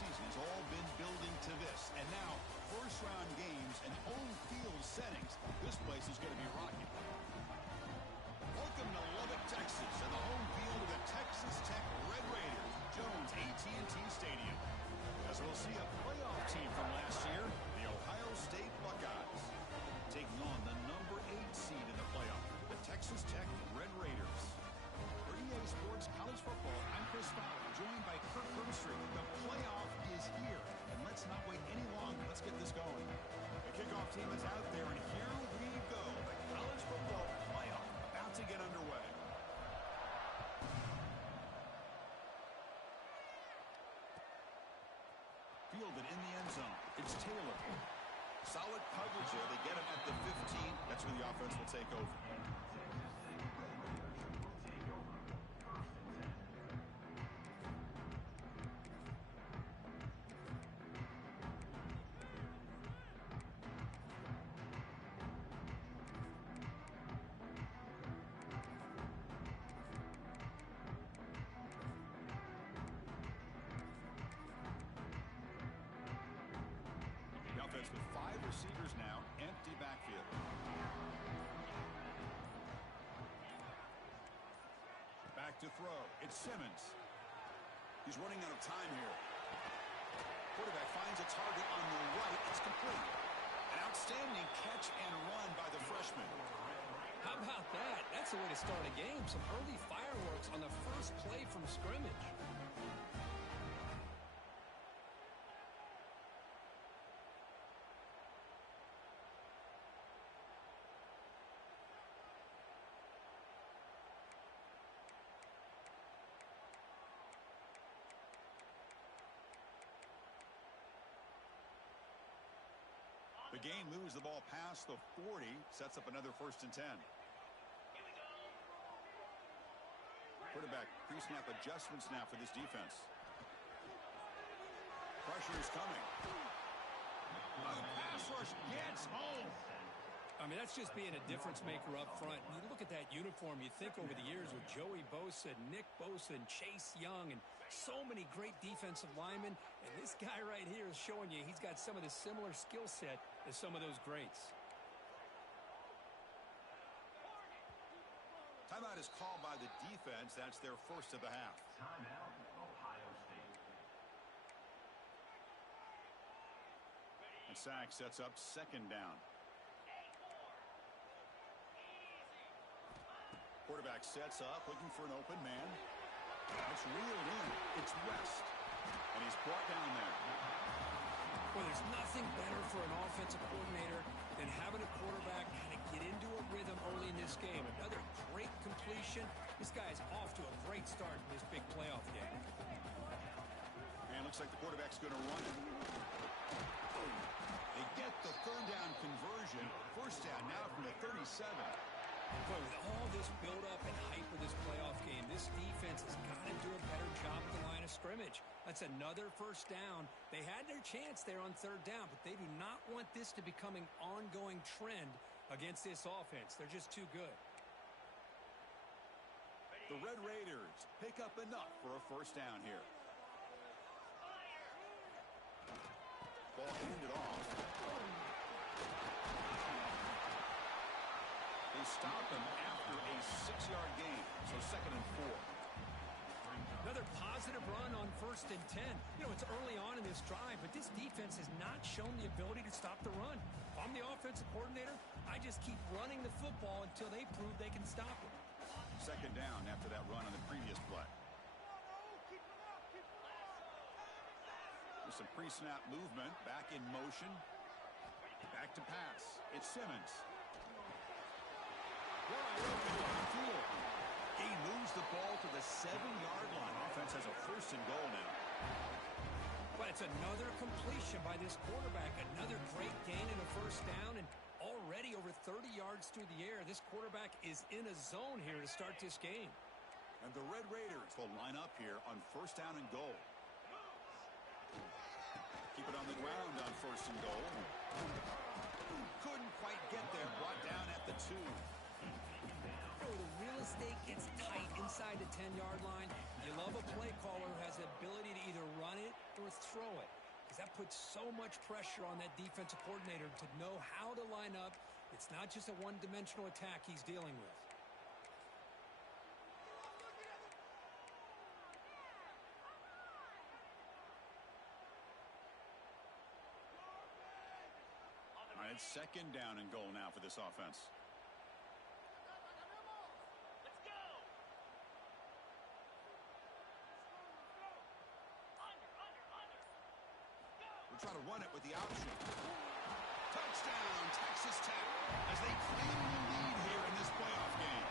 season has all been building to this. And now, first-round games and home field settings. This place is going to be rocking. Welcome to Lubbock, Texas, and the home field of the Texas Tech Red Raiders, Jones AT&T Stadium. As we'll see a playoff team from last year, the Ohio State Buckeyes, taking on the number 8 seed in the playoff, the Texas Tech Red Raiders. For EA Sports College Football, I'm Chris Fowler, joined by Kirk Herbstreit. The playoff is here, and let's not wait any longer. Let's get this going. The kickoff team is out there, and here we go. The college football playoff about to get underway. Fielded in the end zone. It's Taylor. Solid coverage there. They get him at the 15. That's where the offense will take over. Offense with 5 receivers now, empty backfield. Back to throw. It's Simmons. He's running out of time here. Quarterback finds a target on the right. It's complete. An outstanding catch and run by the freshman. How about that? That's the way to start a game. Some early fireworks on the first play from scrimmage. The game moves the ball past the 40, sets up another 1st and 10. Quarterback pre-snap adjustments now for this defense. Pressure is coming. The pass rush gets home. I mean, that's just being a difference maker up front. You look at that uniform, you think over the years with Joey Bosa, Nick Bosa, and Chase Young, and so many great defensive linemen. And this guy right here is showing you he's got some of the similar skill set as some of those greats. Timeout is called by the defense. That's their first of the half. Timeout, Ohio State. And Sack sets up 2nd down. Quarterback sets up, looking for an open man. It's reeled in. It's West. And he's brought down there. Well, there's nothing better for an offensive coordinator than having a quarterback kind of get into a rhythm early in this game. Another great completion. This guy is off to a great start in this big playoff game. And looks like the quarterback's going to run it. They get the 3rd down conversion. 1st down now from the 37. But with all this build-up and hype of this playoff game, this defense has got to do a better job at the line of scrimmage. That's another 1st down. They had their chance there on 3rd down, but they do not want this to become an ongoing trend against this offense. They're just too good. The Red Raiders pick up enough for a 1st down here. Ball handed off. They stop him after a 6-yard gain, so 2nd and 4. Another positive run on 1st and 10. You know, it's early on in this drive, but this defense has not shown the ability to stop the run. If I'm the offensive coordinator, I just keep running the football until they prove they can stop it. 2nd down after that run on the previous play. With some pre-snap movement, back in motion. Back to pass. It's Simmons. He moves the ball to the 7-yard line. Offense has a 1st and goal now. But it's another completion by this quarterback. Another great gain in a 1st down, and already over 30 yards through the air. This quarterback is in a zone here to start this game. And the Red Raiders will line up here on 1st down and goal. Keep it on the ground on 1st and goal. Couldn't quite get there. Brought down at the 2. The real estate gets tight inside the 10-yard line. You love a play caller who has the ability to either run it or throw it, because that puts so much pressure on that defensive coordinator to know how to line up. It's not just a one-dimensional attack he's dealing with. All right, it's second down and goal now for this offense. We'll try to run it with the option. Touchdown, Texas Tech, as they claim the lead here in this playoff game.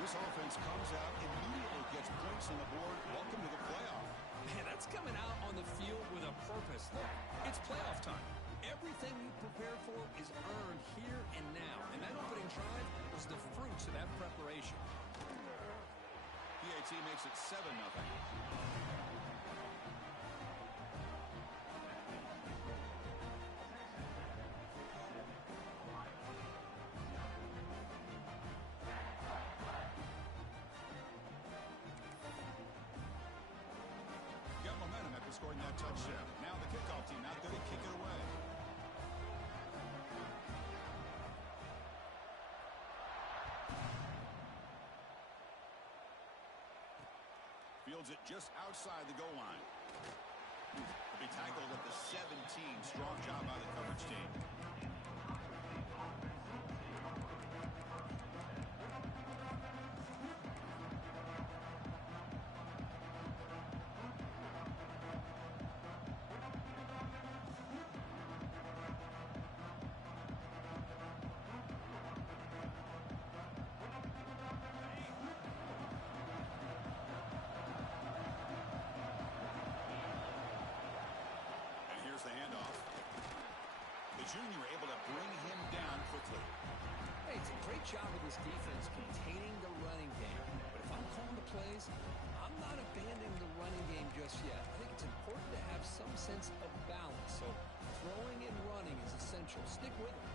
This offense comes out, immediately gets points on the board. Welcome to the playoff. Man, that's coming out on the field with a purpose. Look, it's playoff time. Everything you prepare for is earned here and now. And that opening drive was the fruits of that preparation. PAT makes it 7-0. Got momentum after scoring that touchdown. Now the kickoff team out there to kick it away. Fields it just outside the goal line. He'll be tackled at the 17. Strong job by the coverage team. The handoff. The junior able to bring him down quickly. Hey, it's a great job of this defense containing the running game. But if I'm calling the plays, I'm not abandoning the running game just yet. I think it's important to have some sense of balance. So throwing and running is essential. Stick with it.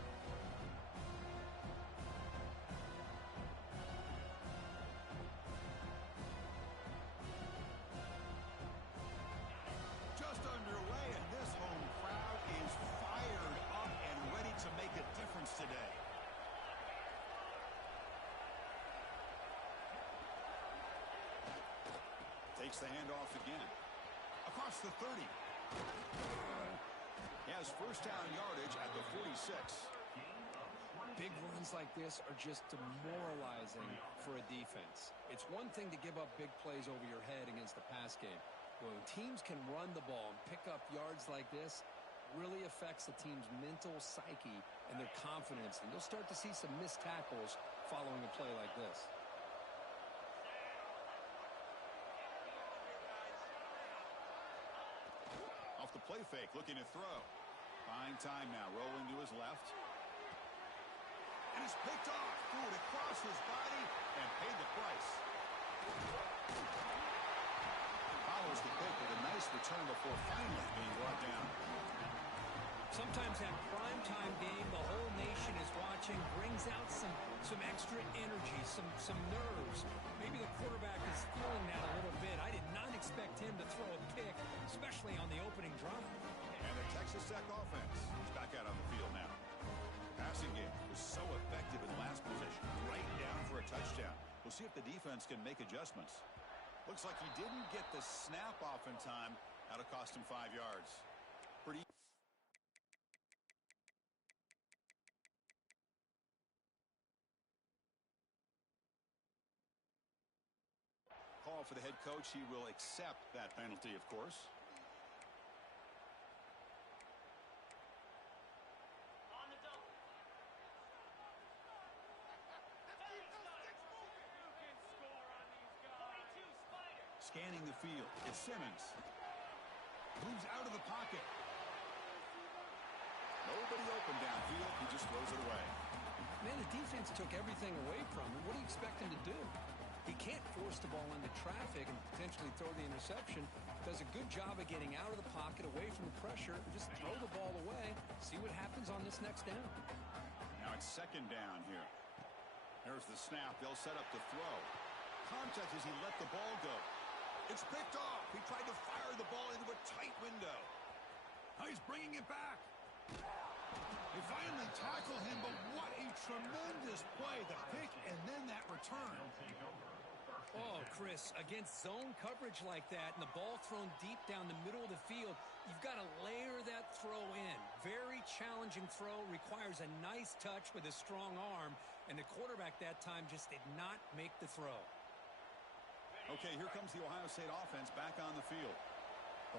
Just underway, and this home crowd is fired up and ready to make a difference today. Takes the handoff again. Across the 30. He has first down yardage at the 46. Big runs like this are just demoralizing for a defense. It's one thing to give up big plays over your head against the pass game. When teams can run the ball and pick up yards like this, really affects the team's mental psyche and their confidence. And you'll start to see some missed tackles following a play like this. Off the play fake, looking to throw. Buying time now, rolling to his left. And it's picked off. Threw it across his body and paid the price. Follows the pick with a nice return before finally being brought down. Sometimes that primetime game, the whole nation is watching, brings out some extra energy, some nerves. Maybe the quarterback is feeling that a little bit. I did not expect him to throw a pick, especially on the opening drive. And the Texas Tech offense is back out on the field now. Passing game was so effective in last position, right down for a touchdown. We'll see if the defense can make adjustments. Looks like he didn't get the snap off in time. That'll cost him 5 yards. Pretty. Call for the head coach. He will accept that penalty, of course. Scanning the field. It's Simmons. Moves out of the pocket. Nobody open downfield. He just throws it away. Man, the defense took everything away from him. What do you expect him to do? He can't force the ball into traffic and potentially throw the interception. Does a good job of getting out of the pocket, away from the pressure, and just throw the ball away. See what happens on this next down. Now it's second down here. There's the snap. They'll set up to throw. Contact as he let the ball go. It's picked off. He tried to fire the ball into a tight window. Now he's bringing it back. They finally tackle him, but what a tremendous play. The pick and then that return. Oh, Chris, against zone coverage like that and the ball thrown deep down the middle of the field, you've got to layer that throw in. Very challenging throw, requires a nice touch with a strong arm, and the quarterback that time just did not make the throw. Okay, here comes the Ohio State offense back on the field.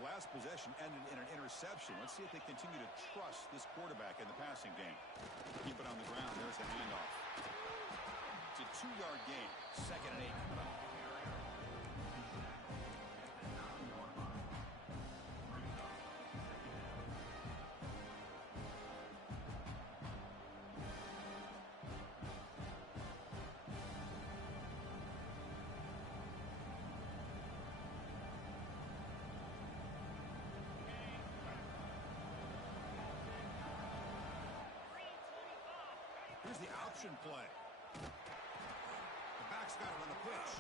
The last possession ended in an interception. Let's see if they continue to trust this quarterback in the passing game. Keep it on the ground. There's the handoff. It's a 2-yard gain. 2nd and 8 coming up. Here's the option play. The back's got it on the pitch.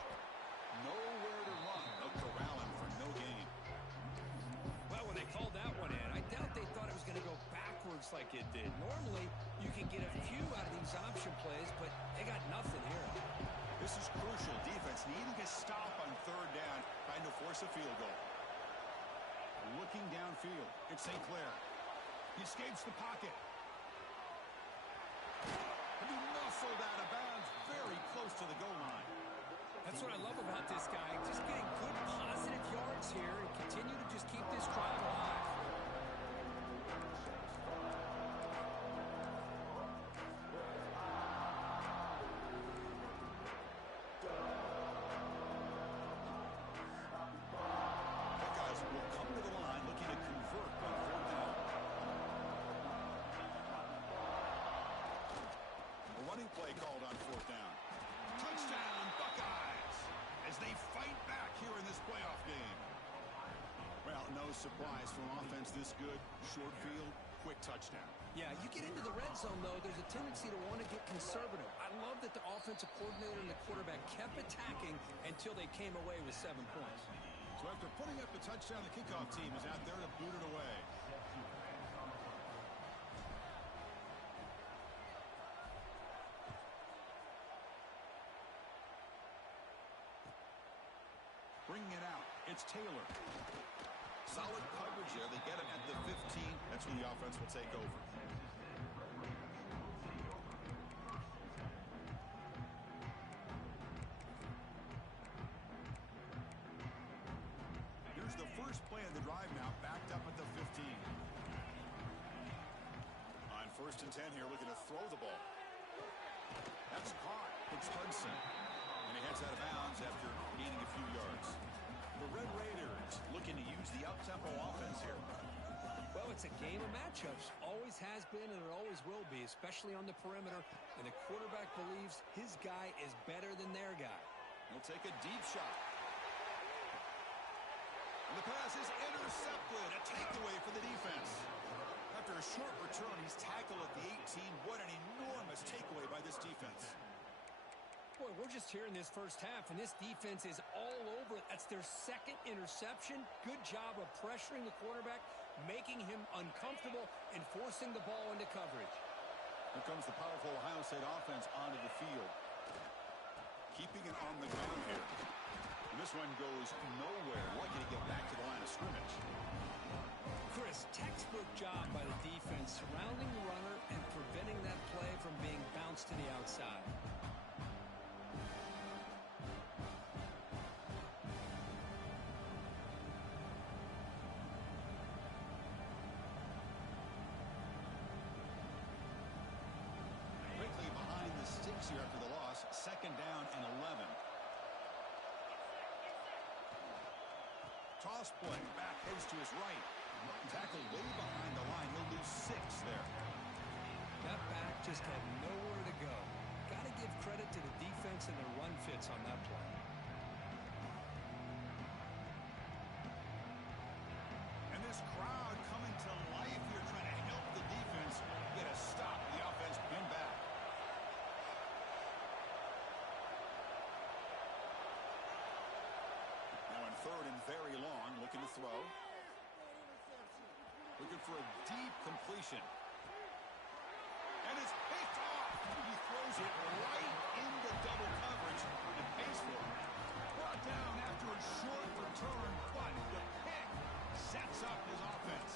Nowhere to run. No corralling for no gain. Well, when they called that one in, I doubt they thought it was going to go backwards like it did. Normally, you can get a few out of these option plays, but they got nothing here. This is crucial. Defense needing a stop on 3rd down, trying to force a field goal. Looking downfield. It's St. Clair. He escapes the pocket. And he muscled out of bounds very close to the goal line. That's what I love about this guy. Just getting good positive yards here and continue to just keep this drive alive. Buckeyes will come to the line looking to convert on 4th down. A running play called on 4th down. Touchdown, Buckeyes, as they fight back here in this playoff game. Well, no surprise from offense this good. Short field, quick touchdown. Yeah, you get into the red zone, though, there's a tendency to want to get conservative. I love that the offensive coordinator and the quarterback kept attacking until they came away with 7 points. So after putting up the touchdown, the kickoff team is out there to boot it away. Bringing it out, it's Taylor. Solid coverage there. They get him at the 15. That's when the offense will take over. Here's the first play of the drive now, backed up at the 15. On 1st and 10 here, looking to throw the ball. That's caught. It's Hudson. And he heads out of bounds after gaining a few yards. The Red Raiders looking to use the up-tempo offense here. Well, it's a game of matchups. Always has been and it always will be, especially on the perimeter. And the quarterback believes his guy is better than their guy. He'll take a deep shot. And the pass is intercepted. A takeaway for the defense. After a short return, he's tackled at the 18. What an enormous takeaway by this defense. Boy, we're just here in this first half, and this defense is all over it. That's their 2nd interception. Good job of pressuring the quarterback, making him uncomfortable, and forcing the ball into coverage. Here comes the powerful Ohio State offense onto the field. Keeping it on the ground here. And this one goes nowhere. Lucky to get back to the line of scrimmage. Chris, textbook job by the defense, surrounding the runner and preventing that play from being bounced to the outside. Quickly behind the sticks here after the loss. 2nd down and 11. Toss play. Back heads to his right. Tackled way behind the line. He'll lose 6 there. That back just had nowhere to go. Got to give credit to the defense and their run fits on that play. And this crowd coming to life here, trying to help the defense get a stop. The offense pinned back. Now in 3rd very long, looking to throw. Looking for a deep completion. And it's picked off. He throws it right into double coverage and pays for it. Brought down after a short return, but the pick sets up his offense.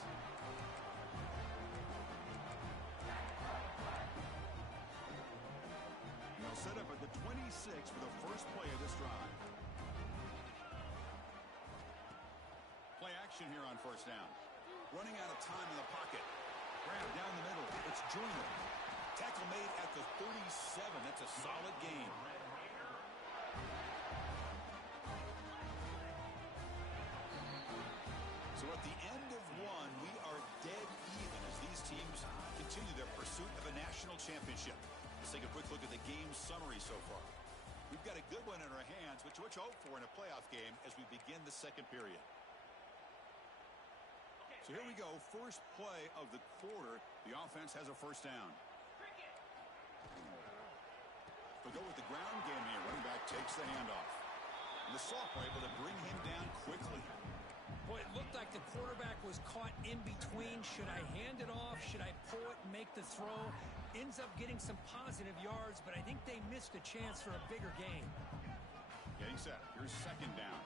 And they'll set up at the 26 for the first play of this drive. Play action here on first down. Running out of time in the pocket. Grab down the middle. It's Joyner. Tackle made at the 37. That's a solid gain. So at the end of one, we are dead even as these teams continue their pursuit of a national championship. Let's take a quick look at the game summary so far. We've got a good one in our hands, which you hope for in a playoff game as we begin the second period. So here we go. First play of the quarter. The offense has a first down. They'll go with the ground game here. Running back takes the handoff. And the sophomore able to bring him down quickly. Boy, it looked like the quarterback was caught in between. Should I hand it off? Should I pull it and make the throw? Ends up getting some positive yards, but I think they missed a chance for a bigger gain. Getting set. Here's second down.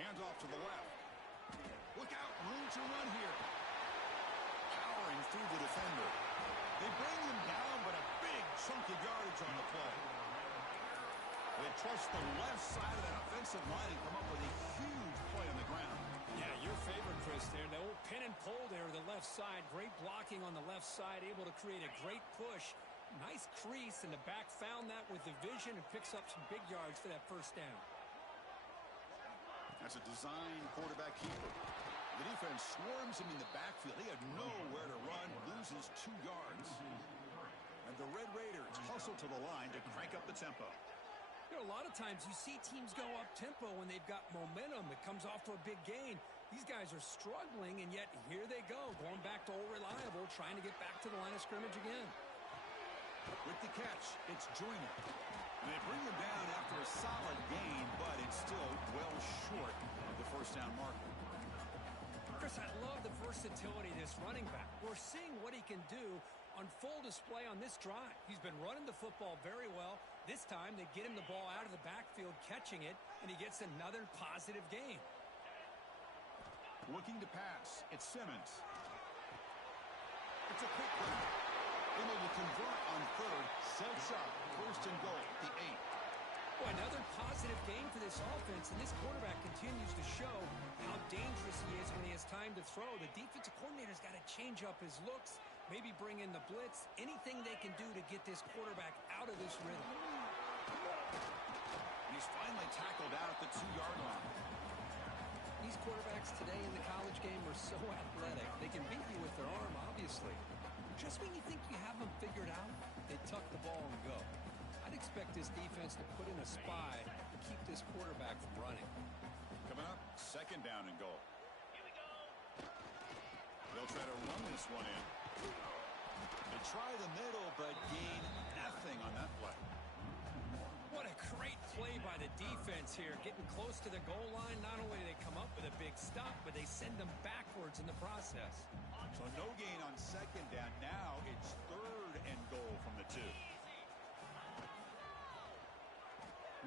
Hands off to the left. Look out, room to run here. Powering through the defender. They bring him down, but a big chunk of yardage on the play. They trust the left side of that offensive line and come up with a huge play on the ground. Yeah, your favorite, Chris, there. The old pin and pull there to the left side. Great blocking on the left side, able to create a great push. Nice crease, and the back found that with the vision and picks up some big yards for that first down. That's a design quarterback keeper. The defense swarms him in the backfield. He had nowhere to run, loses 2 yards. And the Red Raiders hustle to the line to crank up the tempo. You know, a lot of times you see teams go up-tempo when they've got momentum. It comes off to a big gain. These guys are struggling, and yet here they go, going back to old reliable, trying to get back to the line of scrimmage again. With the catch, it's Joyner. And they bring him down after a solid gain, but it's still well short of the first down marker. Chris, I love the versatility of this running back. We're seeing what he can do on full display on this drive. He's been running the football very well. This time, they get him the ball out of the backfield, catching it, and he gets another positive gain. Looking to pass, it's Simmons. It's a quick run. Able to convert on third, sets up first and goal at the 8. Boy, another positive game for this offense, and this quarterback continues to show how dangerous he is when he has time to throw. The defensive coordinator's got to change up his looks, maybe bring in the blitz, anything they can do to get this quarterback out of this rhythm. He's finally tackled out at the 2-yard line. These quarterbacks today in the college game are so athletic. They can beat you with their arm, obviously. Just when you think you have them figured out, they tuck the ball and go. I'd expect this defense to put in a spy to keep this quarterback from running. Coming up, second down and goal. They'll try to run this one in. They try the middle, but gain nothing on that play. What a great play by the defense here. Getting close to the goal line, not only do they come up with a big stop, but they send them backwards in the process. So no gain on second down. Now it's third and goal from the 2.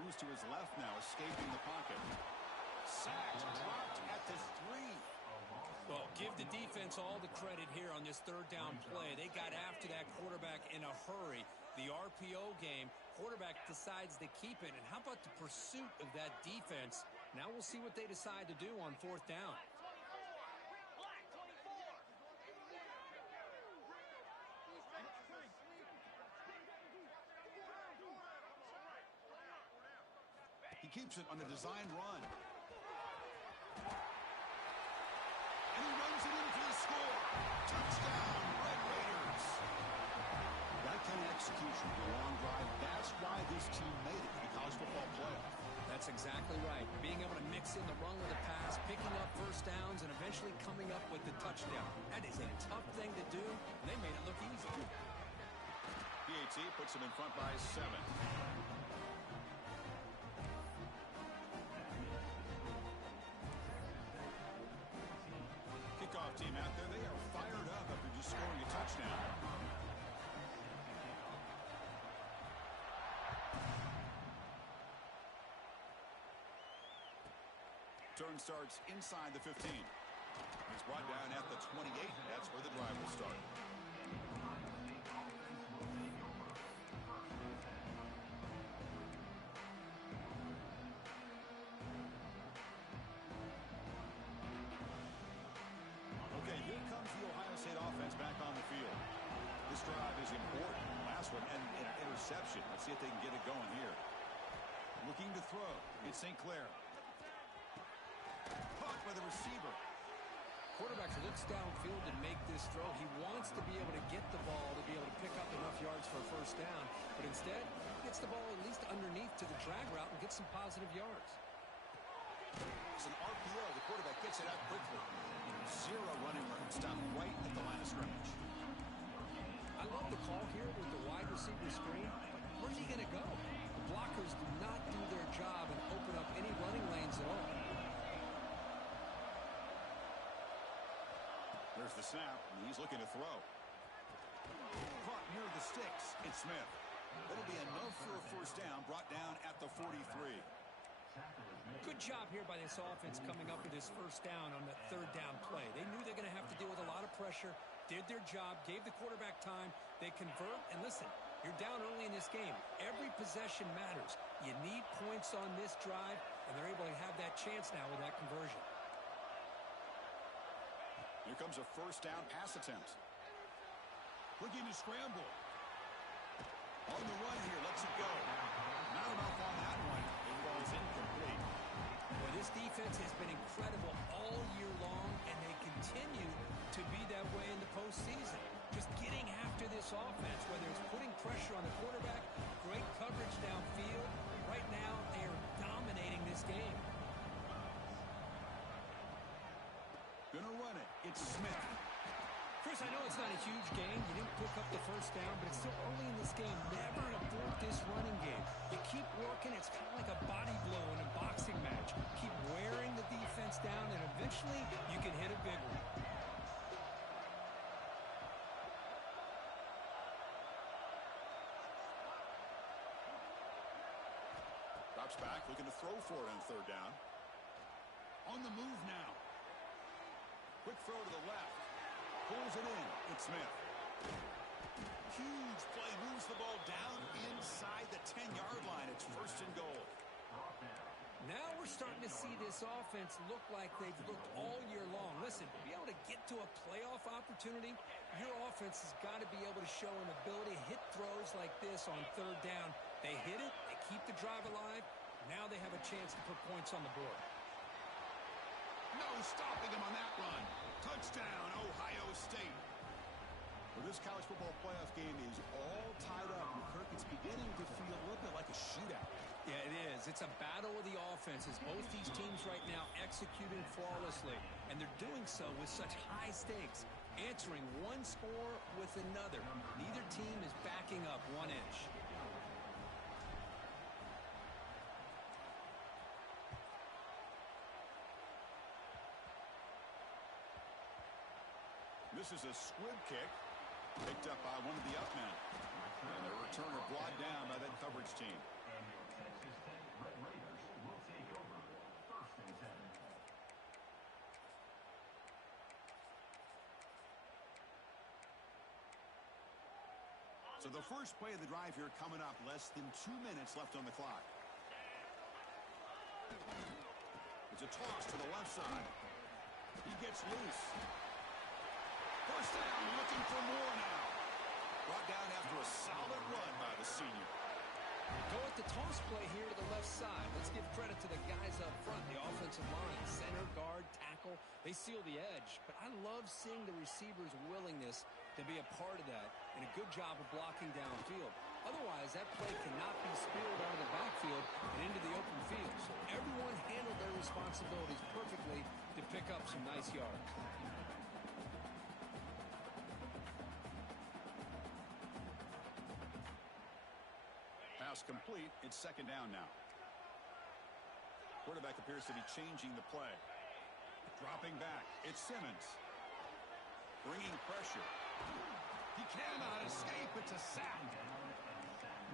Moves to his left now, escaping the pocket. Sacked, dropped at the 3. Well, give the defense all the credit here on this third down play. They got after that quarterback in a hurry. The RPO game, quarterback decides to keep it. And how about the pursuit of that defense? Now we'll see what they decide to do on fourth down. He keeps it on the design run. And he runs it in for the score. Touchdown, Red Raiders. That kind of execution, the long drive, that's why this team made it in the college football playoff. That's exactly right. Being able to mix in the run with the pass, picking up first downs, and eventually coming up with the touchdown. That is a tough thing to do, and they made it look PAT puts him in front by 7. Kickoff team out there. They are fired up after just scoring a touchdown. Turn starts inside the 15. He's brought down at the 28. That's where the drive will start. Okay, here comes the Ohio State offense back on the field. This drive is important. Last one, and an interception. Let's see if they can get it going here. Looking to throw. It's St. Clair. Caught by the receiver. Quarterback looks downfield to make this throw. He wants to be able to get the ball to be able to pick up enough yards for a first down. But instead, he gets the ball at least underneath to the drag route and gets some positive yards. It's an RPO. The quarterback gets it out quickly. Zero running room. Stopped right at the line of scrimmage. I love the call here with the wide receiver screen. But where's he going to go? The blockers do not do their job and open up any running lanes at all. There's the snap, and he's looking to throw. Caught near the sticks. It's Smith. That'll be enough for a first down, brought down at the 43. Good job here by this offense coming up with this first down on the third down play. They knew they're going to have to deal with a lot of pressure, did their job, gave the quarterback time. They convert, and listen, you're down early in this game. Every possession matters. You need points on this drive, and they're able to have that chance now with that conversion. Here comes a first down pass attempt. Looking to scramble. On the run here, lets it go. Not enough on that one. It falls incomplete. Well, this defense has been incredible all year long, and they continue to be that way in the postseason. Just getting after this offense, whether it's putting pressure on the quarterback, great coverage downfield. Right now, they are dominating this game. Gonna run it. It's Smith. Chris, I know it's not a huge gain. You didn't pick up the first down, but it's still early in this game. Never abort this running game. You keep working. It's kind of like a body blow in a boxing match. Keep wearing the defense down, and eventually you can hit a big one. Drops back, looking to throw for it on third down. On the move now. Quick throw to the left. Pulls it in. It's Smith. Huge play. Moves the ball down inside the 10-yard line. It's first and goal. Now we're starting to see this offense look like they've looked all year long. Listen, to be able to get to a playoff opportunity, your offense has got to be able to show an ability to hit throws like this on third down. They hit it. They keep the drive alive. Now they have a chance to put points on the board. No stopping him on that run. Touchdown, Ohio State. Well, this college football playoff game is all tied up. And Kirk, it's beginning to feel a little bit like a shootout. Yeah, it is. It's a battle of the offenses. Both these teams right now executing flawlessly. And they're doing so with such high stakes. Answering one score with another. Neither team is backing up 1 inch. This is a squib kick, picked up by one of the up men. And the returner brought down by that coverage team. So the first play of the drive here coming up, less than 2 minutes left on the clock. It's a toss to the left side. He gets loose. First down, looking for more now. Brought down after a solid run by the senior. Go at the toss play here to the left side. Let's give credit to the guys up front, the offensive line, center, guard, tackle. They seal the edge. But I love seeing the receiver's willingness to be a part of that and a good job of blocking downfield. Otherwise, that play cannot be spilled out of the backfield and into the open field. So everyone handled their responsibilities perfectly to pick up some nice yards. Pass complete. It's second down now. Quarterback appears to be changing the play. Dropping back. It's Simmons. Bringing pressure. He cannot escape. It's a sack.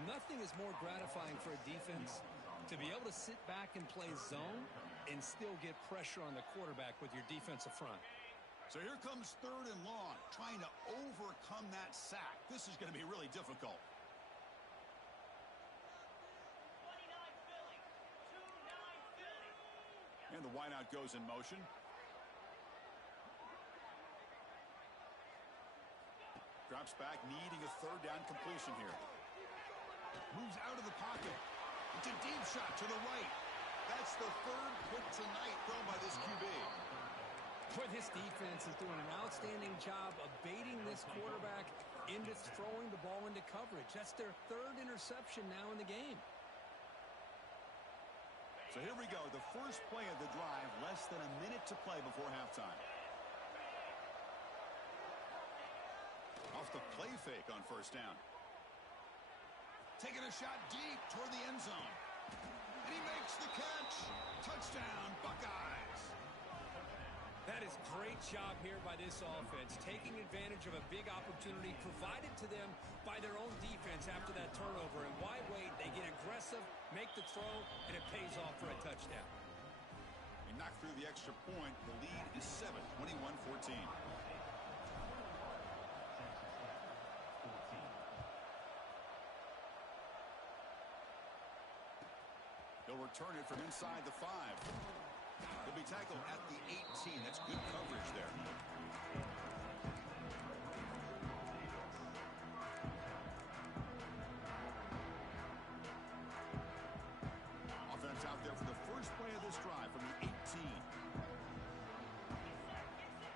Nothing is more gratifying for a defense to be able to sit back and play zone and still get pressure on the quarterback with your defensive front. So here comes third and long, trying to overcome that sack. This is going to be really difficult. And the wideout goes in motion. Drops back, needing a third down completion here. Moves out of the pocket. It's a deep shot to the right. That's the third pick tonight thrown by this QB. Boy, this defense is doing an outstanding job of baiting this quarterback into throwing the ball into coverage. That's their third interception now in the game. So here we go, the first play of the drive, less than a minute to play before halftime. Off the play fake on first down. Taking a shot deep toward the end zone. And he makes the catch. Touchdown, Buckeyes. That is great job here by this offense, taking advantage of a big opportunity provided to them by their own defense after that turnover. And why wait? They get aggressive, make the throw, and it pays off for a touchdown. They knock through the extra point. The lead is 7, 21-14. He'll return it from inside the 5. He'll be tackled at the 18. That's good coverage there. Offense out there for the first play of this drive from the 18.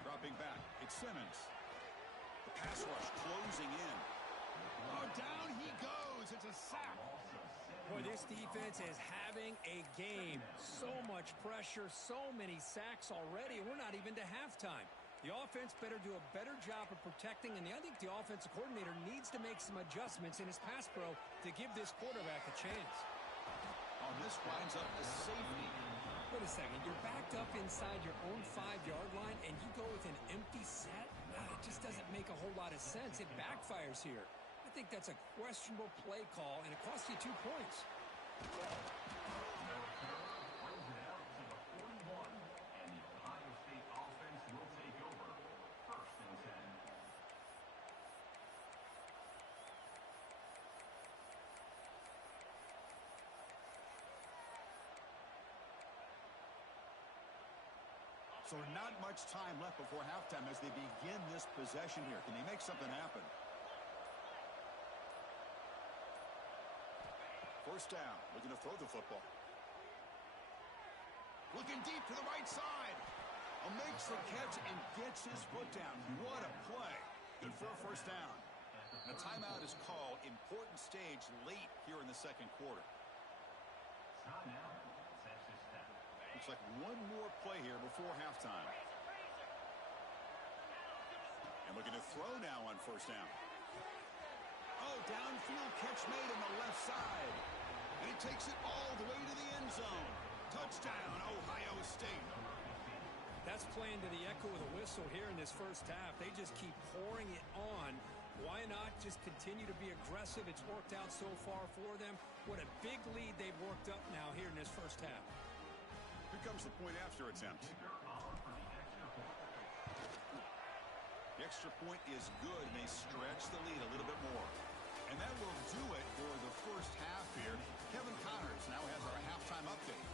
Dropping back. It's Simmons. The pass rush closing in. Oh, down he goes. It's a sack. Boy, this defense is having a game. So much pressure, so many sacks already. We're not even to halftime. The offense better do a better job of protecting, and I think the offensive coordinator needs to make some adjustments in his pass pro to give this quarterback a chance. Oh, this winds up a safety. Wait a second. You're backed up inside your own 5-yard line, and you go with an empty set? It just doesn't make a whole lot of sense. It backfires here. I think that's a questionable play call, and it costs you 2 points. So not much time left before halftime as they begin this possession here. Can they make something happen? First down, looking to throw the football. Looking deep to the right side. Makes the catch and gets his foot down. What a play. Good for a first down. A timeout is called. Important stage late here in the second quarter. Looks like one more play here before halftime. And looking to throw now on first down. Oh, downfield catch made on the left side. And he takes it all the way to the end zone. Touchdown, Ohio State. That's playing to the echo of the whistle here in this first half. They just keep pouring it on. Why not just continue to be aggressive? It's worked out so far for them. What a big lead they've worked up now here in this first half. Here comes the point after attempt. The extra point is good, and they stretch the lead a little bit more. And that will do it for the first half here. Kevin Connors now has our halftime update.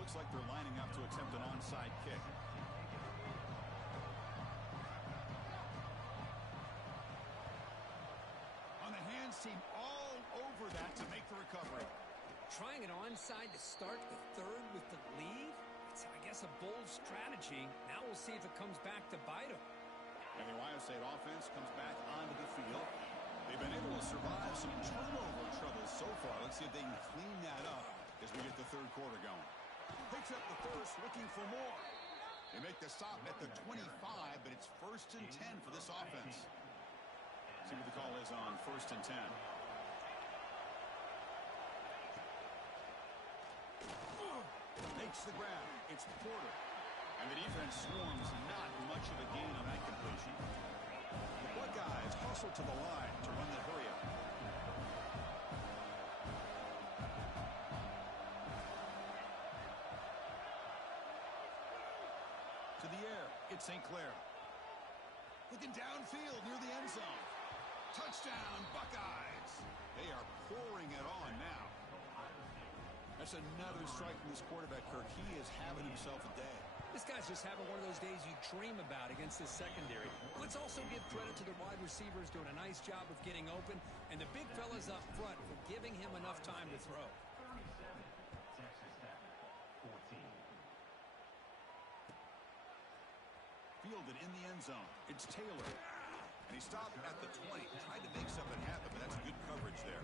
Looks like they're lining up to attempt an onside kick. On the hands team all over that to make the recovery. Trying an onside to start the third with the lead? It's, I guess, a bold strategy. Now we'll see if it comes back to bite them. And the Ohio State offense comes back onto the field. They've been able to survive some turnover troubles so far. Let's see if they can clean that up as we get the third quarter going. Picks up the first, looking for more. They make the stop at the 25, but it's 1st and 10 for this offense. See what the call is on 1st and 10. Makes the grab. It's Porter. And the defense swarms not much of a gain on that completion. The Buckeyes hustle to the line to run the hurry up. To the air, it's St. Clair. Looking downfield near the end zone. Touchdown, Buckeyes. They are pouring it on now. That's another strike from this quarterback, Kirk. He is having himself a day. This guy's just having one of those days you dream about against this secondary. Let's also give credit to the wide receivers doing a nice job of getting open, and the big fellas up front for giving him enough time to throw. 37, Texas Tech, 14. Fielded in the end zone. It's Taylor. And he stopped at the 20. Tried to make something happen, but that's good coverage there.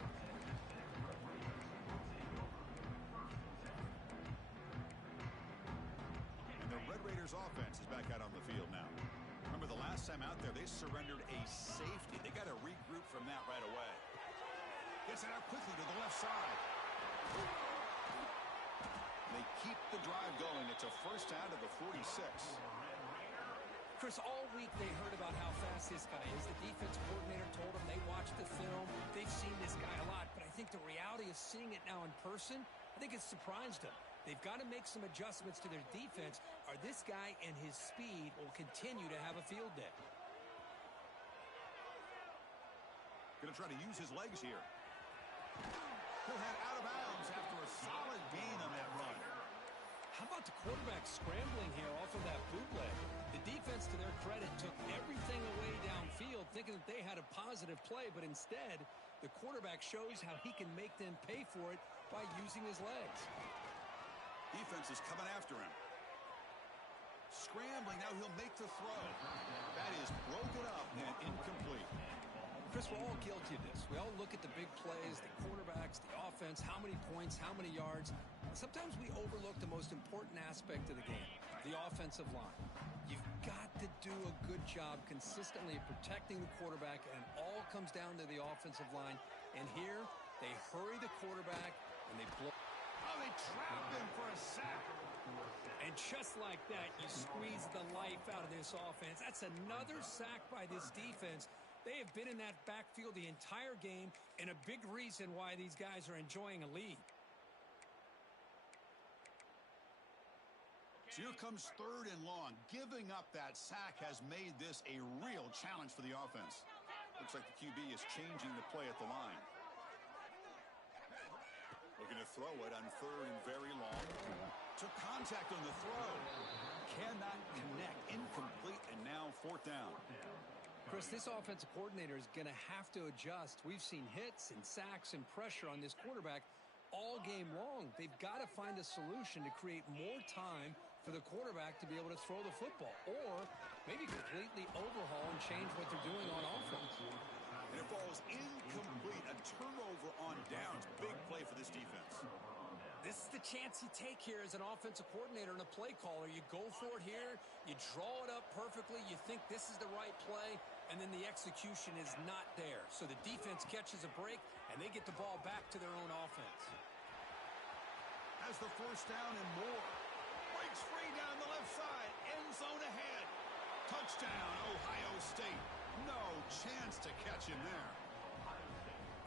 And the Red Raiders offense is back out on the field now. Remember the last time out there, they surrendered a safety. They got to regroup from that right away. Gets it out quickly to the left side. They keep the drive going. It's a first down to the 46. Chris, all week they heard about how fast this guy is. The defense coordinator told them they watched the film. They've seen this guy a lot, but I think the reality of seeing it now in person, I think it's surprised them. They've got to make some adjustments to their defense, or this guy and his speed will continue to have a field day. Going to try to use his legs here. He'll head out of bounds after a solid gain on that run. How about the quarterback scrambling here off of that bootleg? The defense, to their credit, took everything away downfield, thinking that they had a positive play, but instead, the quarterback shows how he can make them pay for it by using his legs. Defense is coming after him. Scrambling, now he'll make the throw. That is broken up and incomplete. Chris, we're all guilty of this. We all look at the big plays, the quarterbacks, the offense, how many points, how many yards. Sometimes we overlook the most important aspect of the game, the offensive line. You've got to do a good job consistently protecting the quarterback, and it all comes down to the offensive line. And here, they hurry the quarterback, and they blow. Oh, they trap him for a sack. And just like that, you squeeze the life out of this offense. That's another sack by this defense. They have been in that backfield the entire game, and a big reason why these guys are enjoying a lead. So here comes 3rd and long. Giving up that sack has made this a real challenge for the offense. Looks like the QB is changing the play at the line. Looking to throw it on 3rd and very long. Took contact on the throw. Cannot connect. Incomplete, and now 4th down. Chris, this offensive coordinator is going to have to adjust. We've seen hits and sacks and pressure on this quarterback all game long. They've got to find a solution to create more time for the quarterback to be able to throw the football, or maybe completely overhaul and change what they're doing on offense. And it falls incomplete. A turnover on downs. Big play for this defense. This is the chance you take here as an offensive coordinator and a play caller. You go for it here, you draw it up perfectly, you think this is the right play, and then the execution is not there. So the defense catches a break, and they get the ball back to their own offense. Has the first down and more. Breaks free down the left side. End zone ahead. Touchdown, Ohio State. No chance to catch him there.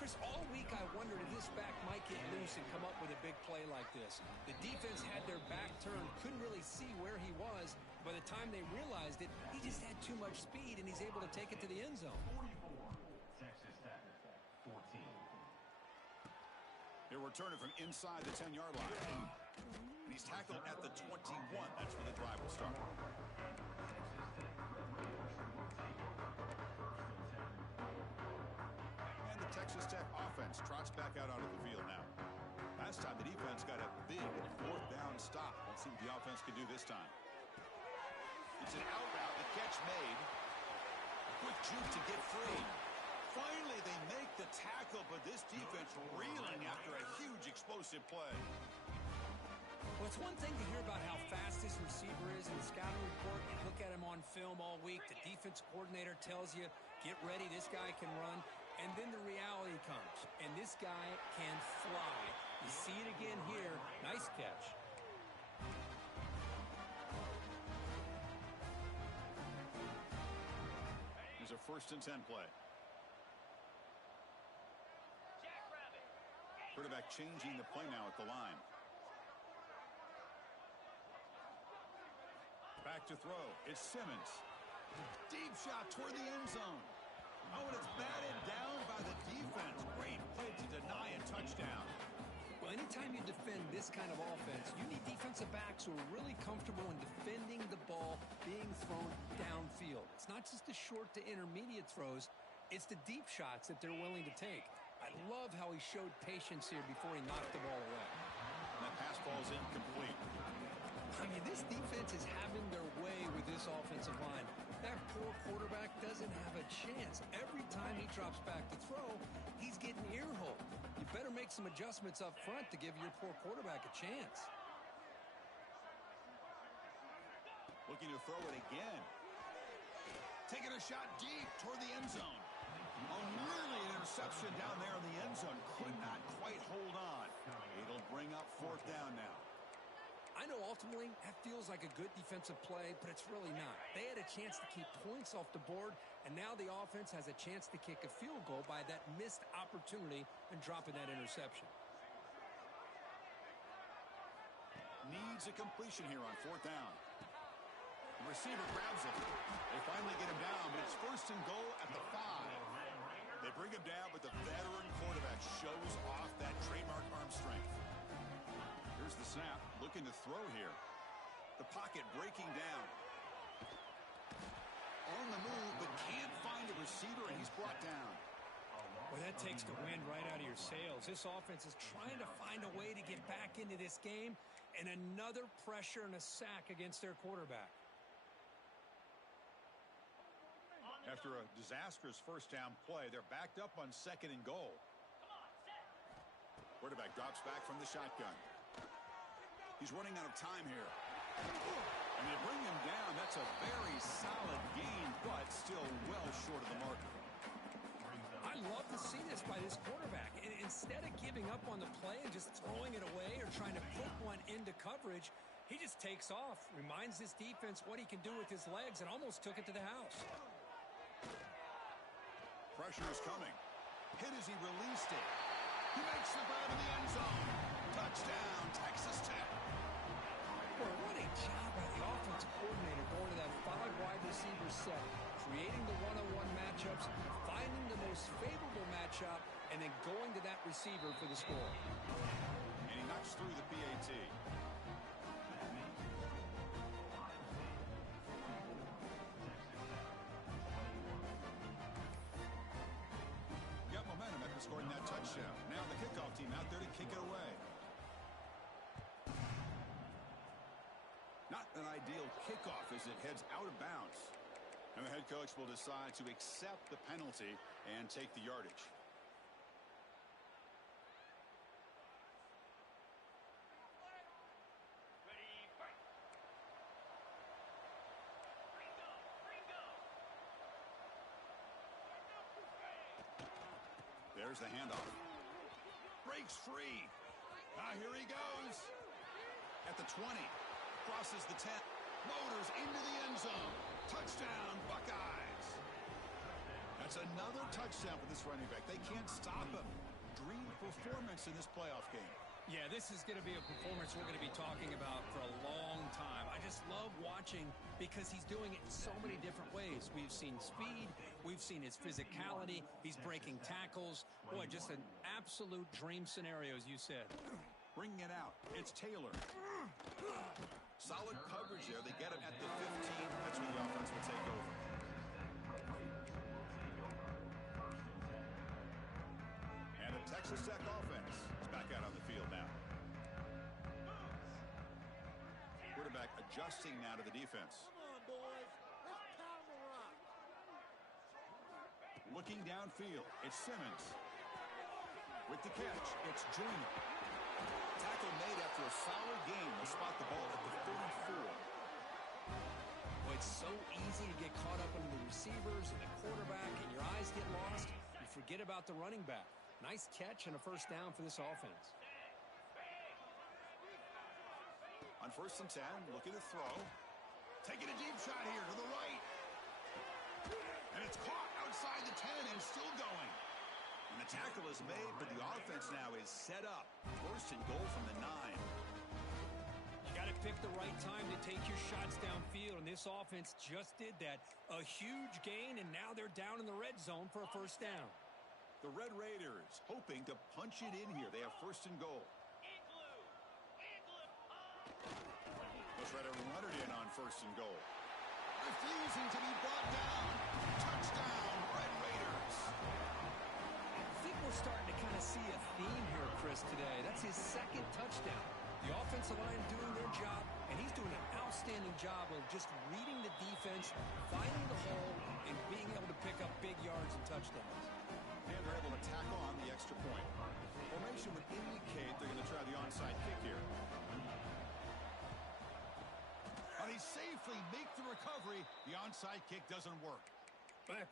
Chris, all week I wondered if this back might get loose and come up with a big play like this. The defense had their back turned, couldn't really see where he was. By the time they realized it, he just had too much speed, and he's able to take it to the end zone. 44, Texas Tech, 14. They're returning from inside the 10-yard line. And he's tackled at the 21. That's where the drive will start. Texas Tech offense trots back out onto the field now. Last time the defense got a big 4th down stop. Let's see what the offense can do this time. It's an out route, the catch made. Quick juke to get free. Finally, they make the tackle, but this defense reeling after a huge explosive play. Well, it's one thing to hear about how fast this receiver is in the scouting report and look at him on film all week. The defense coordinator tells you, get ready, this guy can run. And then the reality comes, and this guy can fly. You see it again here. Nice catch. Here's a 1st and 10 play. Quarterback changing the play now at the line. Back to throw. It's Simmons. Deep shot toward the end zone. Oh, and it's batted down by the defense. Great play to deny a touchdown. Well, anytime you defend this kind of offense, you need defensive backs who are really comfortable in defending the ball being thrown downfield. It's not just the short to intermediate throws. It's the deep shots that they're willing to take. I love how he showed patience here before he knocked the ball away. And that pass ball is incomplete. I mean, this defense is having their way with this offensive line. That poor quarterback doesn't have a chance. Every time he drops back to throw, he's getting ear-holed. You better make some adjustments up front to give your poor quarterback a chance. Looking to throw it again. Taking a shot deep toward the end zone. Oh, really an interception down there in the end zone. Could not quite hold on. It'll bring up 4th down now. I know ultimately that feels like a good defensive play, but it's really not. They had a chance to keep points off the board, and now the offense has a chance to kick a field goal by that missed opportunity and dropping that interception. Needs a completion here on 4th down. The receiver grabs it. They finally get him down, but it's 1st and goal at the 5. They bring him down, but the veteran quarterback shows off that trademark arm strength. Here's the snap, looking to throw here. The pocket breaking down. On the move, but can't find a receiver, and he's brought down. Well, that takes the wind right out of your sails. This offense is trying to find a way to get back into this game, and another pressure and a sack against their quarterback. After a disastrous 1st down play, they're backed up on 2nd and goal. Quarterback drops back from the shotgun. He's running out of time here. And they bring him down. That's a very solid gain, but still well short of the marker. I love to see this by this quarterback. And instead of giving up on the play and just throwing it away or trying to put one into coverage, he just takes off, reminds this defense what he can do with his legs, and almost took it to the house. Pressure is coming. Hit as he released it. He makes the grab in the end zone. Touchdown, Texas Tech. Boy, what a job by the offensive coordinator going to that 5 wide receiver set, creating the one-on-one matchups, finding the most favorable matchup, and then going to that receiver for the score. And he knocks through the PAT. Got momentum after scoring that touchdown. Now the kickoff team out there to kick it away. Not an ideal kickoff as it heads out of bounds. And the head coach will decide to accept the penalty and take the yardage. There's the handoff. Breaks free. Here he goes. At the 20. Crosses the 10. Motors into the end zone. Touchdown, Buckeyes. That's another touchdown for this running back. They can't stop him. Dream performance in this playoff game. Yeah, this is going to be a performance we're going to be talking about for a long time. I just love watching because he's doing it in so many different ways. We've seen speed. We've seen his physicality. He's breaking tackles. Boy, just an absolute dream scenario, as you said. Bringing it out. It's Taylor. Solid coverage there. They get him at the 15. That's when the offense will take over. And the Texas Tech offense is back out on the field now. Quarterback adjusting now to the defense. Come on, boys. Let's pound the rock. Looking downfield, it's Simmons. With the catch, it's Junior. Tackle made after a solid game. They'll spot the ball at the 44. Well, it's so easy to get caught up in the receivers and the quarterback, and your eyes get lost. You forget about the running back. Nice catch and a first down for this offense. On 1st and 10, looking to throw. Taking a deep shot here to the right. And it's caught outside the 10 and still going. And the tackle is made, but the offense now is set up. 1st and goal from the 9. You got to pick the right time to take your shots downfield, and this offense just did that. A huge gain, and now they're down in the red zone for a first down. The Red Raiders hoping to punch it in here. They have 1st and goal. They'll try to run it in on 1st and goal. Refusing to be brought down. Touchdown, Red Raiders. I think we're starting to kind of see a theme here, Chris, today. That's his 2nd touchdown. The offensive line doing their job, and he's doing an outstanding job of just reading the defense, finding the hole, and being able to pick up big yards and touchdowns. And they're able to tackle on the extra point. Formation would indicate they're going to try the onside kick here. But he safely makes the recovery. The onside kick doesn't work.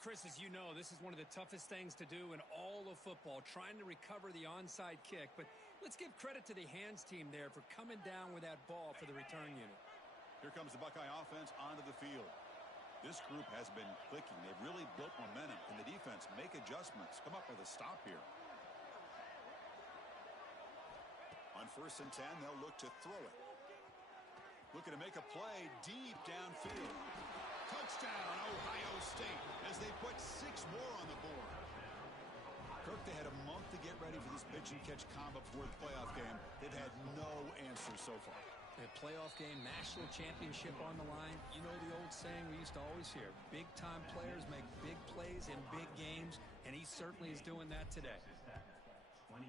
Chris, as you know, this is one of the toughest things to do in all of football, trying to recover the onside kick. But let's give credit to the hands team there for coming down with that ball for the return unit. Here comes the Buckeye offense onto the field. This group has been clicking. They've really built momentum. Can the defense make adjustments? Come up with a stop here. On 1st and 10, they'll look to throw it. Looking to make a play deep downfield. Touchdown, Ohio State, as they put 6 more on the board. Kirk, they had a month to get ready for this pitch-and-catch combo before the playoff game. They've had no answers so far. A playoff game, national championship on the line. You know the old saying we used to always hear, big-time players make big plays in big games, and he certainly is doing that today. 28.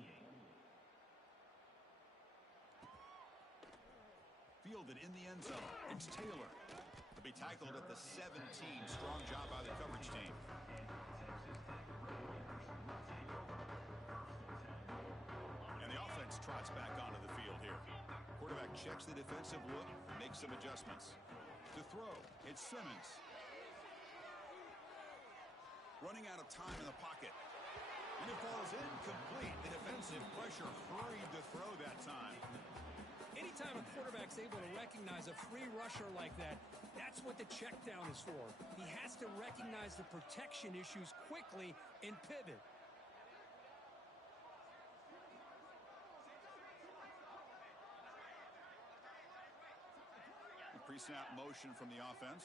Fielded in the end zone. It's Taylor. To be tackled at the 17. Strong job by the coverage team. And the offense trots back onto the field here. Quarterback checks the defensive look, makes some adjustments. To throw, it's Simmons. Running out of time in the pocket. And it falls incomplete. The defensive pressure hurried to throw that time. Anytime a quarterback's able to recognize a free rusher like that, that's what the check down is for. He has to recognize the protection issues quickly and pivot. Pre-snap motion from the offense.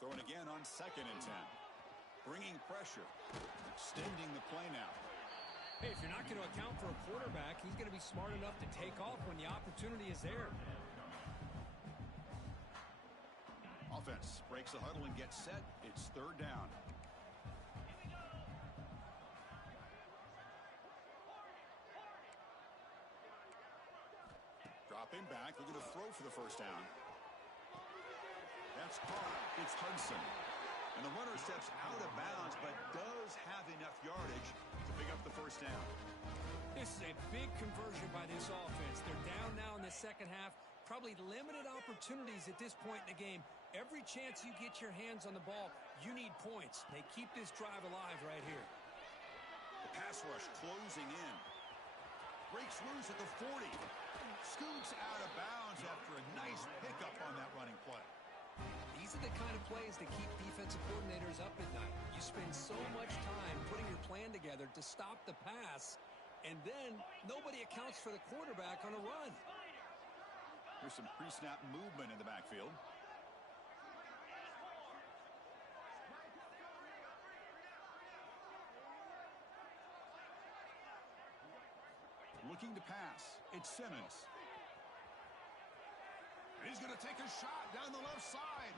Throwing again on 2nd and 10. Bringing pressure. Extending the play now. Hey, if you're not going to account for a quarterback, he's going to be smart enough to take off when the opportunity is there. Offense breaks the huddle and gets set. It's 3rd down. Dropping back, looking to throw for the first down. That's caught. It's Hudson. And the runner steps out of bounds, but does have enough yardage to pick up the first down. This is a big conversion by this offense. They're down now in the second half. Probably limited opportunities at this point in the game. Every chance you get your hands on the ball, you need points. They keep this drive alive right here. The pass rush closing in. Breaks loose at the 40. Scoots out of bounds after a nice pickup on that running play. These are the kind of plays that keep defensive coordinators up at night. You spend so much time putting your plan together to stop the pass, and then nobody accounts for the quarterback on a run. There's some pre-snap movement in the backfield. Looking to pass. It's Simmons. He's going to take a shot down the left side.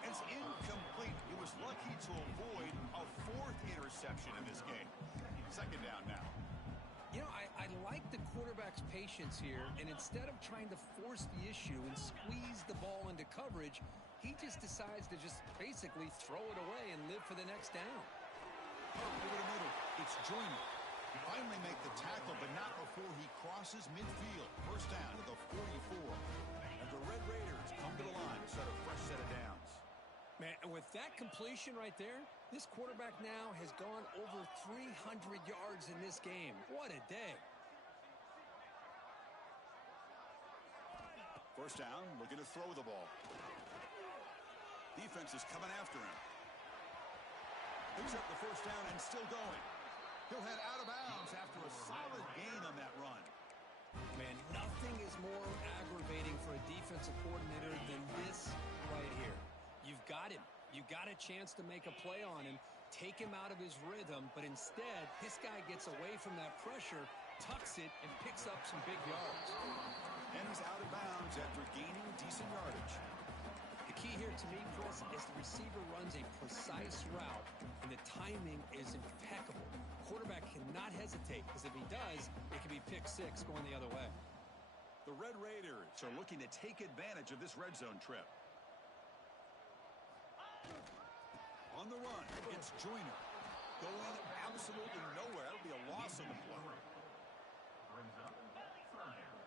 It's incomplete. He was lucky to avoid a 4th interception in this game. 2nd down now. You know, I like the quarterback's patience here, and instead of trying to force the issue and squeeze the ball into coverage, He just decides to just basically throw it away and live for the next down. Over the middle, it's Joyner. Finally make the tackle, but not before he crosses midfield. First down to the 44. And the Red Raiders come to the line to set a fresh set of downs. Man, and with that completion right there, this quarterback now has gone over 300 yards in this game. What a day. First down, looking to throw the ball. Defense is coming after him. Picks up the first down and still going. He'll head out of bounds after a solid gain on that run. Man, nothing is more aggravating for a defensive coordinator than this right here. You've got him. You've got a chance to make a play on him, take him out of his rhythm, but instead, this guy gets away from that pressure, tucks it, and picks up some big yards. And he's out of bounds after gaining decent yardage. The key here to me, Chris, is the receiver runs a precise route, and the timing is impeccable. Quarterback cannot hesitate, because if he does, it can be pick six going the other way. The Red Raiders are looking to take advantage of this red zone trip. On the run, it's Joyner. Going absolutely nowhere. It'll be a loss on the play. Brings up third down.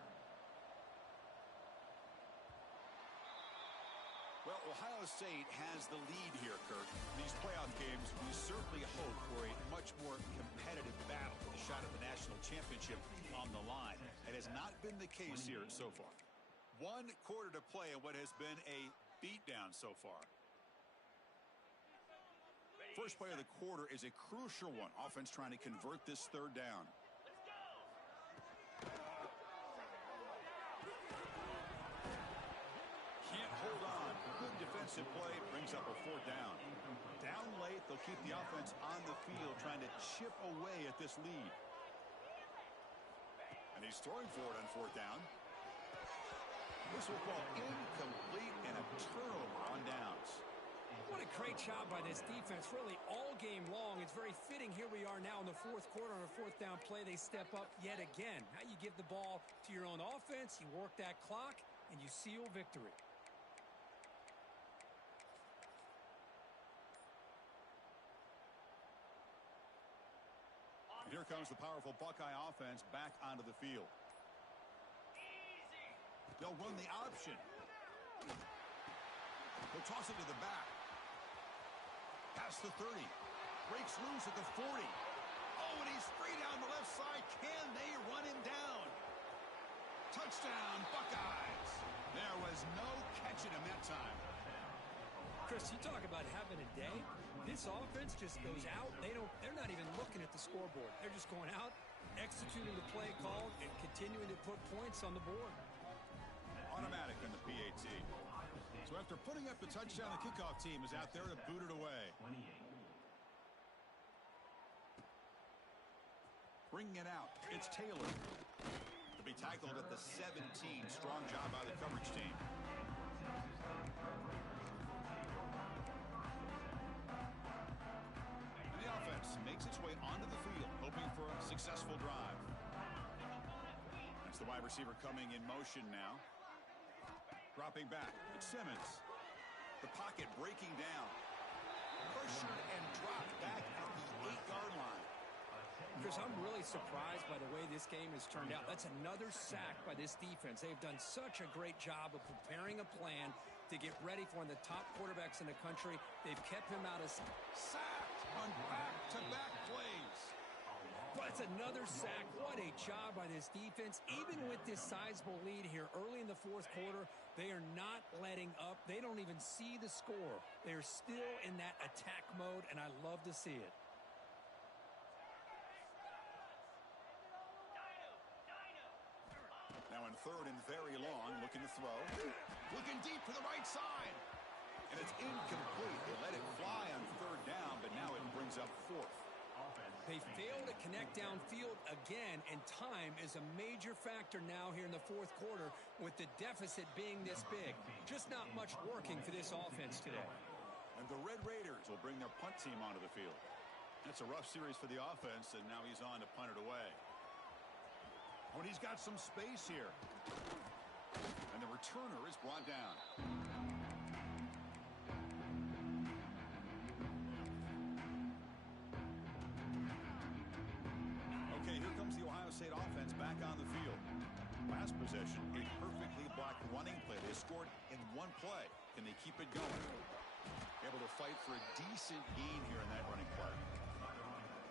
Well, Ohio State has the lead here, Kirk. These playoff games, we certainly hope for a much more competitive battle, a shot at the national championship on the line. It has not been the case here so far. 1 quarter to play in what has been a beatdown so far. First play of the quarter is a crucial one. Offense trying to convert this third down. Can't hold on. Good defensive play. Brings up a fourth down. Down late, they'll keep the offense on the field trying to chip away at this lead. And he's throwing for it on fourth down. This will fall incomplete and a turnover on downs. What a great job by this defense, really all game long. It's very fitting. Here we are now in the fourth quarter on a fourth down play. They step up yet again. Now you give the ball to your own offense, you work that clock, and you seal victory. And here comes the powerful Buckeye offense back onto the field. They'll run the option. They'll toss it to the back. Past the 30. Breaks loose at the 40. Oh, and he's free down the left side. Can they run him down? Touchdown, Buckeyes. There was no catching him that time. Chris, you talk about having a day. This offense just goes out. They're not even looking at the scoreboard. They're just going out, executing the play called, and continuing to put points on the board. Automatic in the PAT. So after putting up the touchdown, the kickoff team is out there to boot it away. 28. Bringing it out, it's Taylor. To be tackled at the 17. Strong job by the coverage team. And the offense makes its way onto the field, hoping for a successful drive. That's the wide receiver coming in motion now. Dropping back, it's Simmons. The pocket breaking down. Pressured and dropped back at the 8-yard line. Chris, I'm really surprised by the way this game has turned out. That's another sack by this defense. They've done such a great job of preparing a plan to get ready for one of the top quarterbacks in the country. They've kept him out of... Sacked on back-to-back plays. That's another sack. What a job by this defense. Even with this sizable lead here early in the fourth quarter, they are not letting up. They don't even see the score. They're still in that attack mode, and I love to see it. Now in third and very long, looking to throw. Looking deep to the right side. And it's incomplete. They let it fly on third down, but now it brings up fourth. They fail to connect downfield again, and time is a major factor now here in the fourth quarter with the deficit being this big. Just not much working for this offense today. And the Red Raiders will bring their punt team onto the field. That's a rough series for the offense, and now he's on to punt it away. Oh, and he's got some space here. And the returner is brought down. back on the field. Last possession, a perfectly blocked running play. They scored in one play. Can they keep it going? Able to fight for a decent gain here in that running play.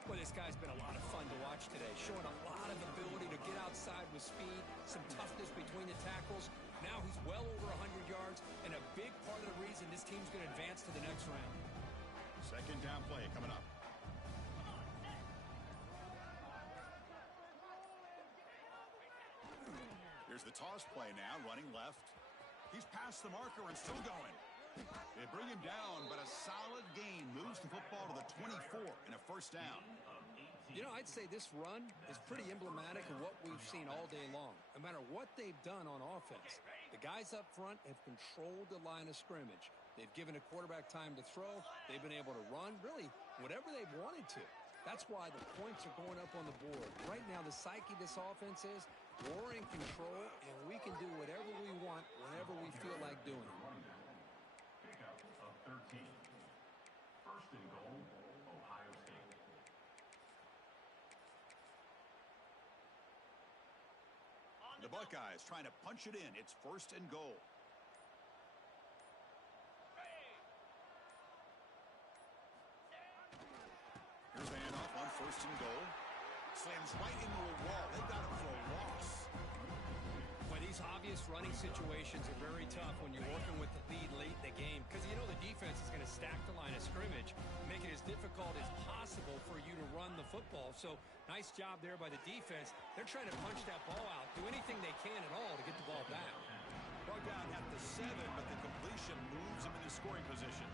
Well, this guy's been a lot of fun to watch today, showing a lot of ability to get outside with speed, some toughness between the tackles. Now he's well over 100 yards, and a big part of the reason this team's going to advance to the next round. Second down play coming up. Here's the toss play now, running left. He's past the marker and still going. They bring him down, but a solid gain moves the football to the 24 and a first down. You know, I'd say this run is pretty emblematic of what we've seen all day long. No matter what they've done on offense, the guys up front have controlled the line of scrimmage. They've given a quarterback time to throw. They've been able to run, really, whatever they've wanted to. That's why the points are going up on the board. Right now, the psyche of this offense is we're in control, and we can do whatever we want whenever we feel like doing it. Pickup of 13. First and goal, Ohio State. The Buckeyes trying to punch it in. It's first and goal. Here's the handoff on first and goal. Slams right into a wall. They got him for a loss. Well, these obvious running situations are very tough when you're working with the lead late in the game because you know the defense is going to stack the line of scrimmage, make it as difficult as possible for you to run the football. So nice job there by the defense. They're trying to punch that ball out, do anything they can at all to get the ball back. Brought down at the 7, but the completion moves him into scoring position.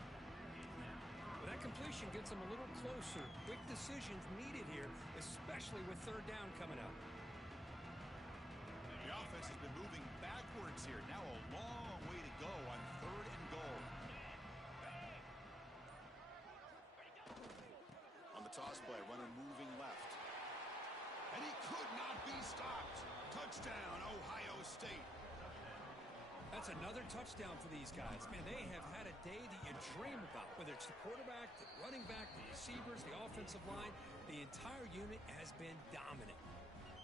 Well, that completion gets them a little closer. Quick decisions needed here, especially with third down coming up. The offense has been moving backwards here. Now a long way to go on third and goal. On the toss play, runner moving left. And he could not be stopped. Touchdown, Ohio State. That's another touchdown for these guys. Man, they have had a day that you dream about, whether it's the quarterback, the running back, the receivers, the offensive line. The entire unit has been dominant.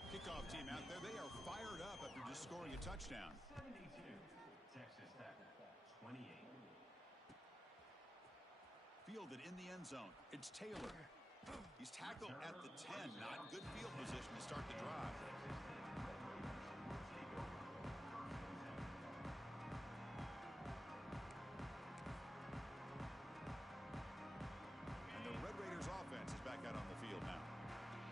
Kickoff team out there, they are fired up after just scoring a touchdown. 72, Texas Tech, 28. Fielded in the end zone. It's Taylor. He's tackled at the 10. Not good field position to start the drive. And the Red Raiders offense is back out on the field now.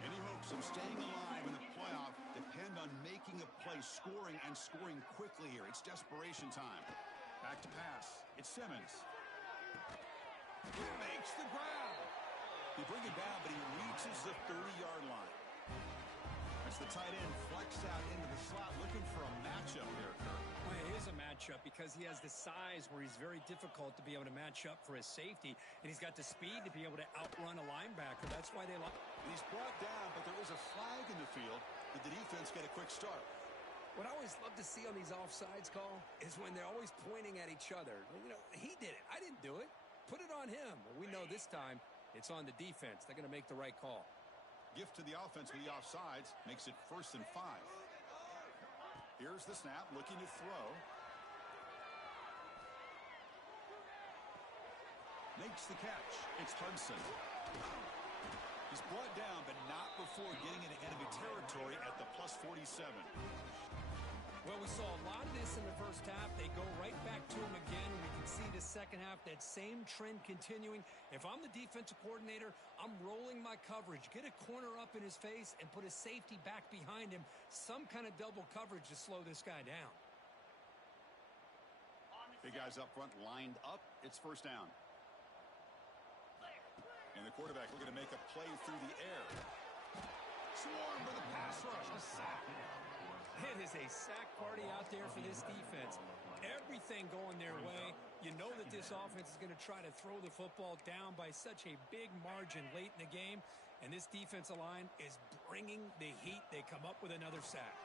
Any hopes of staying alive in the playoff depend on making a play, scoring, and scoring quickly here. It's desperation time. Back to pass. It's Simmons. He makes the grab. They bring it down, but he reaches the 30-yard line. As the tight end flexed out into the slot, looking for a matchup there, Kirk. Well, it is a matchup because he has the size where he's very difficult to be able to match up for his safety, and he's got the speed to be able to outrun a linebacker. That's why they like. He's brought down, but there is a flag in the field. Did the defense get a quick start? What I always love to see on these offsides call is when they're always pointing at each other. You know, he did it. I didn't do it. Put it on him. Well, we know this time it's on the defense. They're going to make the right call. Gift to the offense with the offsides makes it 1st and 5. Here's the snap, looking to throw. Makes the catch. It's Hudson. He's brought down, but not before getting into enemy territory at the plus 47. Well, we saw a lot of this in the first half. They go right back to him again. We can see the second half, that same trend continuing. If I'm the defensive coordinator, I'm rolling my coverage. Get a corner up in his face and put a safety back behind him. Some kind of double coverage to slow this guy down. Big guys up front lined up. It's first down. And the quarterback looking to make a play through the air. Swarm for the pass rush. A sack. It is a sack party out there for this defense. Everything going their way. You know that this offense is going to try to throw the football down by such a big margin late in the game. And this defensive line is bringing the heat. They come up with another sack.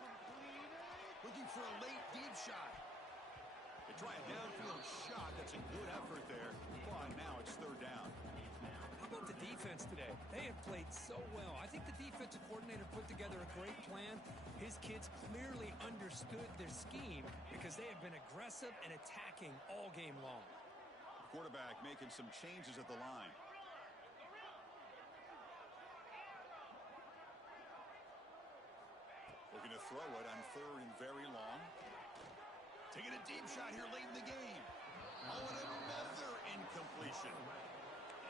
Looking for a late deep shot. They try a downfield shot. That's a good effort there. But now it's third down. How about the defense today? They have played so well. I think the defensive coordinator put together a great plan. His kids clearly understood their scheme because they have been aggressive and attacking all game long. Quarterback making some changes at the line. Looking to throw it on 3rd and very long. Taking a deep shot here late in the game. Oh, and another incompletion.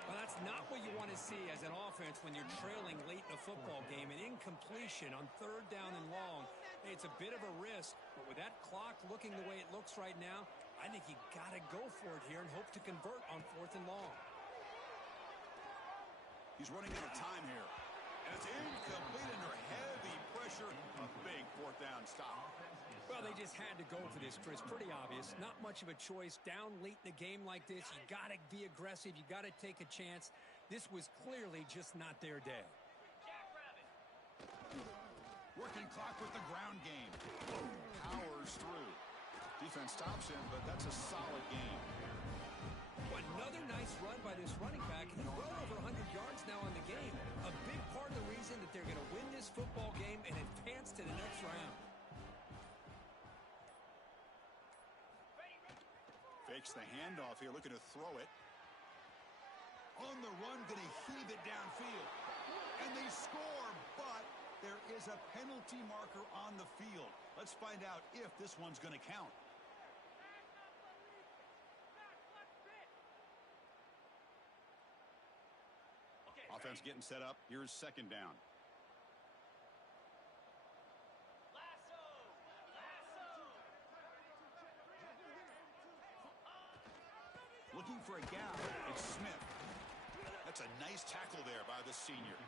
Well, that's not what you want to see as an offense when you're trailing late in a football game. An incompletion on 3rd down and long. Hey, it's a bit of a risk, but with that clock looking the way it looks right now, I think you got to go for it here and hope to convert on 4th and long. He's running out of time here. And it's incomplete under heavy pressure. A big 4th down stop. Well, they just had to go for this, Chris. Pretty obvious. Not much of a choice. Down late in a game like this, you got to be aggressive. You got to take a chance. This was clearly just not their day. Working clock with the ground game. Powers through. Defense stops him, but that's a solid game. Another nice run by this running back. He's well over 100 yards now in the game. A big part of the reason that they're going to win this football game and advance to the next round. Fakes the handoff here, looking to throw it. On the run, going to heave it downfield. And they score, but there is a penalty marker on the field. Let's find out if this one's going to count. Offense getting set up. Here's 2nd down. Looking for a gap. It's Smith. That's a nice tackle there by the senior.